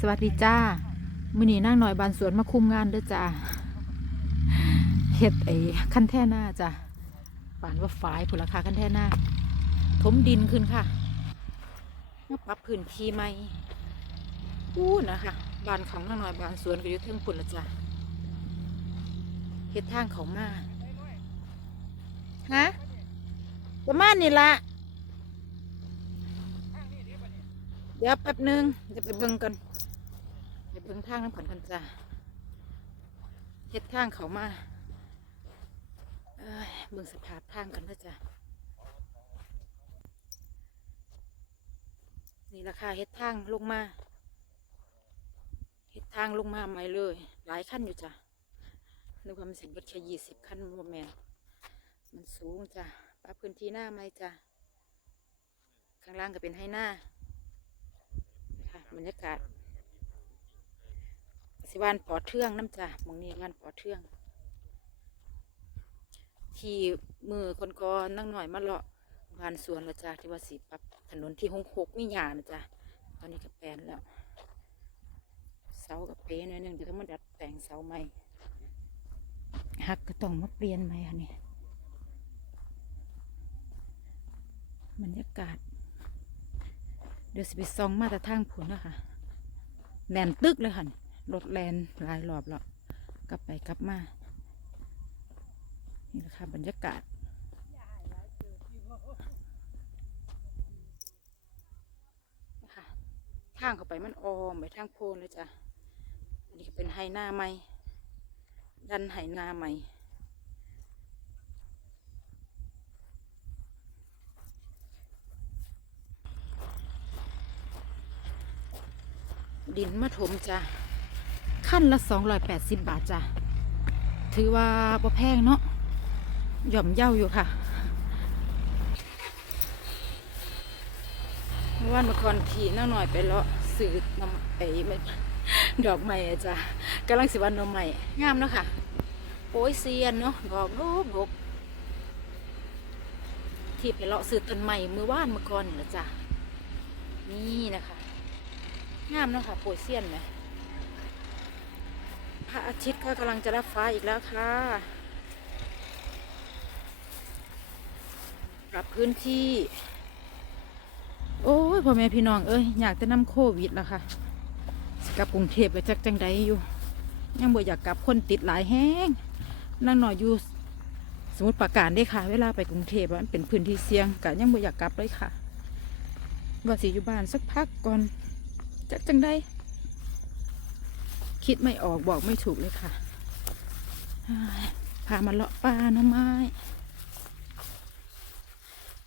สวัสดีจ้ามื้อนี้นั่งหน่อยบานสวนมาคุมงานด้อจ้าเฮ็ดไอ้คันแท่หน้าจ้ะปานว่าฝายผุนราคาคันแท่หน้าถมดินขึ้นค่ะมาปรับพื้นที่ใหม่อู้นะคะบานของนั่งหน่อยบานสวนก็อยู่เทิงพุ่นละจ้ะเฮ็ดทางเขามาฮะประมาณนี้ละเดี๋ยวแป๊บหนึงจะไปเบิ่งกัน เบิ่งทางน้ำผันกันจ้าเฮ็ดทางเขามาเอ้ยเบิ่งสภาพทางกันนะจ้ะนี่ราคาเฮ็ดทางลงมาเฮ็ดทางลงมาใหม่เลย หลายขั้นอยู่จ้ะนึกว่ามันสิบิดแค่ยี่สิบขั้นโมแมนมันสูงจ้ะปรับพื้นที่หน้าไหมจ้ะข้างล่างก็เป็นให้หน้านะคะบรรยากาศ สิวานปอเทืองน้ำจ้ะมองนี้วานปอเทือง ที่มือคนกอนั่งหน่อยมาเลาะวานสวนละจ้ะที่ว่าสีปับถนนที่หงหกมีหยานะจ้ะตอนนี้ก็แปลนแล้ว เสากับเป๊หน่อยนึงเดี๋ยวต้องมาดัดแต่งเสาใหม่หักก็ต้องมาเปลี่ยนใหม่ค่ะนี่บรรยากาศ เดี๋ยวสิไปซองมาแต่ทางผุนะคะแน่นตึกเลยค่ะ รถแลนหลายรอบแล้ว กลับไปกลับมา นี่แหละค่ะบรรยากาศนะคะทางเข้าไปมันออมไปทางโพนเลยจ้ะอันนี้ก็เป็นไฮนาใหม่ดันไฮนาใหม่ดินมาถมจ้ะ ขั้นละสองร้อยแปดสิบบาทจ้ะ ถือว่าบ่แพงเนาะหย่อมเย่าอยู่ค่ะเมื่อวันเมื่อนขี่นั่งหน่อยไปเลาะซื้อน้ำไอ้ไดอกไม้จ้ะกำลังสิวันดอกไม้งามเนาะค่ะโป้ยเซียนเนาะดอกโลกดกที่ไปเลาะซื้อต้นไม้เมื่อวานเมื่อก่อนนะจ้ะนี่นะคะงามเนาะค่ะโปรยเซียนไหม ระอาทิตย์ก็กำลังจะรับฟ้าอีกแล้วค่ะปรับพื้นที่ โอ้ยพ่อแม่พี่น้องเอ้ยอยากจะนำโควิดแล้วค่ะกลับกรุงเทพไปจักจังใดอยู่ ยังบ่อยากกลับคนติดหลายแห้งนั่งหน่อยอยู่สมมติประกาศได้ค่ะ เวลาไปกรุงเทพมันเป็นพื้นที่เสี่ยงกะยังบ่อยากกลับเลยค่ะว่าสิอยู่บ้านสักพักก่อนจักจังได้ คิดไม่ออกบอกไม่ถูกเลยค่ะ พามาเลาะป่าน้ำไม้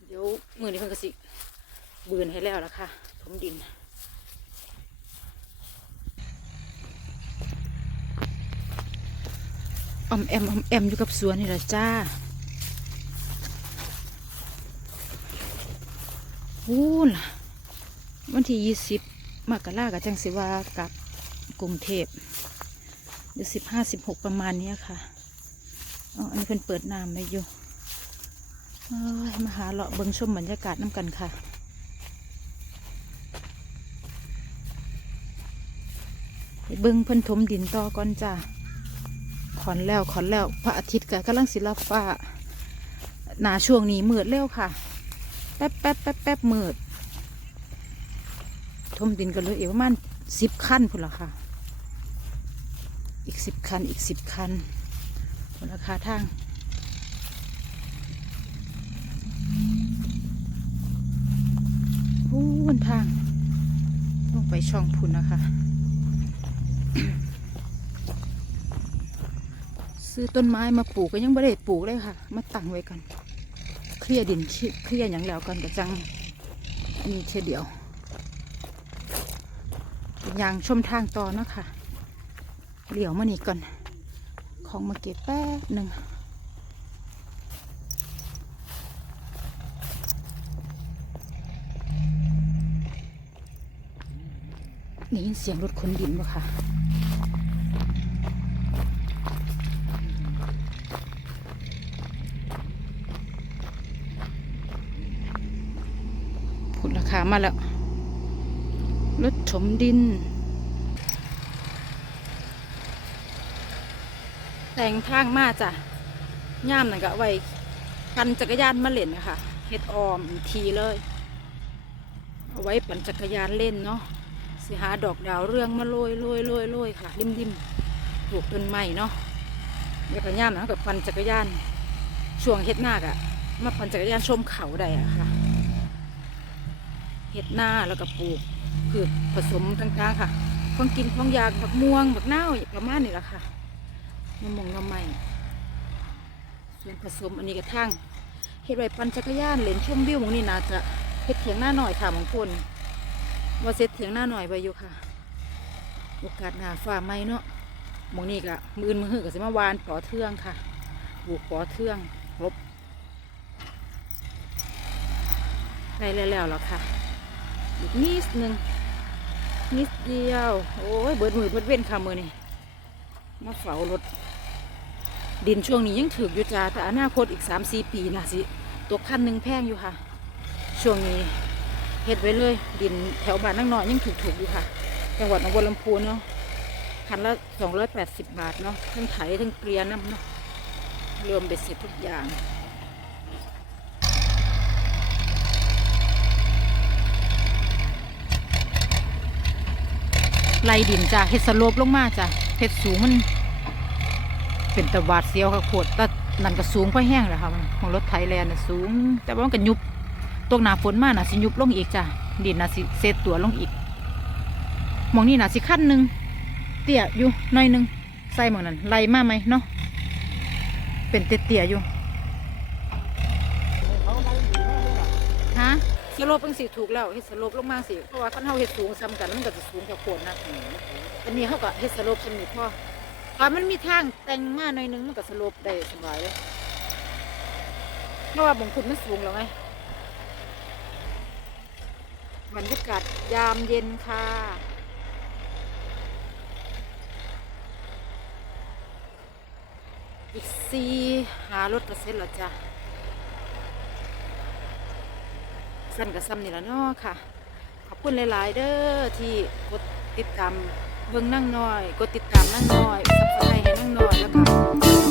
เดี๋ยวมือนี้เพิ่นก็สิบืนให้แล้วละค่ะถมดินอมแอมออมแอมอยู่กับสวนนี่แหละจ้าวู้ล่ะ วันที่ยี่สิบมกรากับจังสิวากับกรุงเทพ เดี๋ยวสิบห้าสิบหกประมาณเนี้ยค่ะอ๋ออันนี้เพิ่นเปิดน้ำไว้อยู่มาหาเลาะเบิ้งชมบรรยากาศน้ำกันค่ะเบิ้งเพิ่นถมดินต่อก่อนจ้าขอนแล้วขอนแล้วพระอาทิตย์ก็กำลังสิรับฟ้าหนาช่วงนี้มืดเร็วค่ะ แป๊บแป๊บแป๊บแป๊บมืด ทมดินกันเลยเอวมาณสิบคันพุ่นละค่ะ อีกสิบคัน อีกสิบคันพุ่นราคาทางพูนทาง ลงไปช่องพุนนะคะ ซื้อต้นไม้มาปลูกก็ยังไม่ได้ปลูกเลยค่ะ มาตั้งไว้กัน เคลียดินเคลียอย่างแล้วกันกระจัง อันนี้เช่เดียวยางชมทางต่อเนาะค่ะ เหลียวมานี่ก่อน ของมาเก็บแป๊บหนึ่งนี่ยินเสียงรถขนดินบ่ค่ะผุดราคามาแล้วรถถมดิน แต่งทางมาจ้ะย่ามนั่นก็ไว้ปั่นจักรยานมาเล่นนะคะเฮ็ดออมทีเลย เอาไว้ปั่นจักรยานเล่นเนาะสิหาดอกดาวเรืองมาโรยโรยโรยโรยค่ะริมริมปลูกต้นไม้เนาะเดี๋ยวก็ย่ามนะกับปั่นจักรยานช่วงเฮ็ดหน้ากอะมาปั่นจักรยานชมเขาได้อะค่ะเฮ็ดหน้าแล้วก็ปลูกพืชผสมต่างๆค่ะของกินของอยากบักม่วงบักเน่าประมาณนี้แหละค่ะ น้ำมงน้ำไม้ส่วนผสมอันนี้กระทั่งเฮ็ดไว้ปั่นจักรยานเล่นชมวิวมองนี้น่าจะเฮ็ดเถียงหน้าหน่อยค่ะบางคนว่าเสร็จเถียงหน้าหน่อยไปอยู่ค่ะ โอกาสหน้าฟ้าไหมเนาะมองนี้ก็มือมือหือก็สิมาวานปอเทืองค่ะปลูกปอเทืองครบได้แล้วแล้วแล้วค่ะอีกนิดนึงนิดเดียว โอ้ยเบิดมือเบิดเว้นค่ะมือนี่มาเฝ้ารถ ดินช่วงนี้ยังถืออยู่จ้าแต่อนาคตอีกสามสี่ปีนะสิตกคันหนึ่งแพงอยู่ค่ะ ช่วงนี้เฮ็ดไว้เลย ดินแถวบ้านนั่งนอนยังถูกถูกๆอยู่ค่ะ จังหวัดหนองบัวลำพูเนาะคันละสองร้อยแปดสิบบาทเนาะทั้งไถทั้งเกลียน้ำเนาะรวมเบ็ดเสร็จทุกอย่างไล่ดินจ้ะเฮ็ดสโลปลงมาจ้ะเฮ็ดสูงมัน เป็นตะบาดเสียวค่ะโคตรแต่นั่นก็สูงพอแห้งแล้วค่ะมันของรถไทยแลนด์น่ะสูง แต่ว่ามันก็ยุบตกหนาฝนมากน่ะสิยุบลงอีกจ้ะดินน่ะสิเซตตัวลงอีกมองนี่น่ะสิขั้นหนึ่งเตี้ยอยู่หน่อยหนึ่งใส่หมองนั้นไล่มากไหมเนาะเป็นเตี้ยอยู่ฮะสโลปเป็นสีถูกแล้วเฮ็ดสโลปลงมาสิเพราะว่าคันเฮาเฮ็ดสูงซ้ำกันมันก็จะสูงกว่โคนนะอันนี้เฮาก็เฮ็ดสโลปสนิทพอ ถ้ามันมีทางแต่งมาหน่อยนึงมันก็สลปได้สบายเลยเพราะว่าบงคุณมันสูงแล้วไงบรรยากาศยามเย็นค่ะ อีกสี่หารถก็เสร็จแล้วจ้ะสั้นกับซ้ำนี่และเนาะค่ะ ขอบคุณหลาย ๆ เด้อที่กดติดตาม เบิ่งนั่งน้อย กดติดตามนั่งน้อยซับสไครต์ให้นั่งน้อยแล้วก็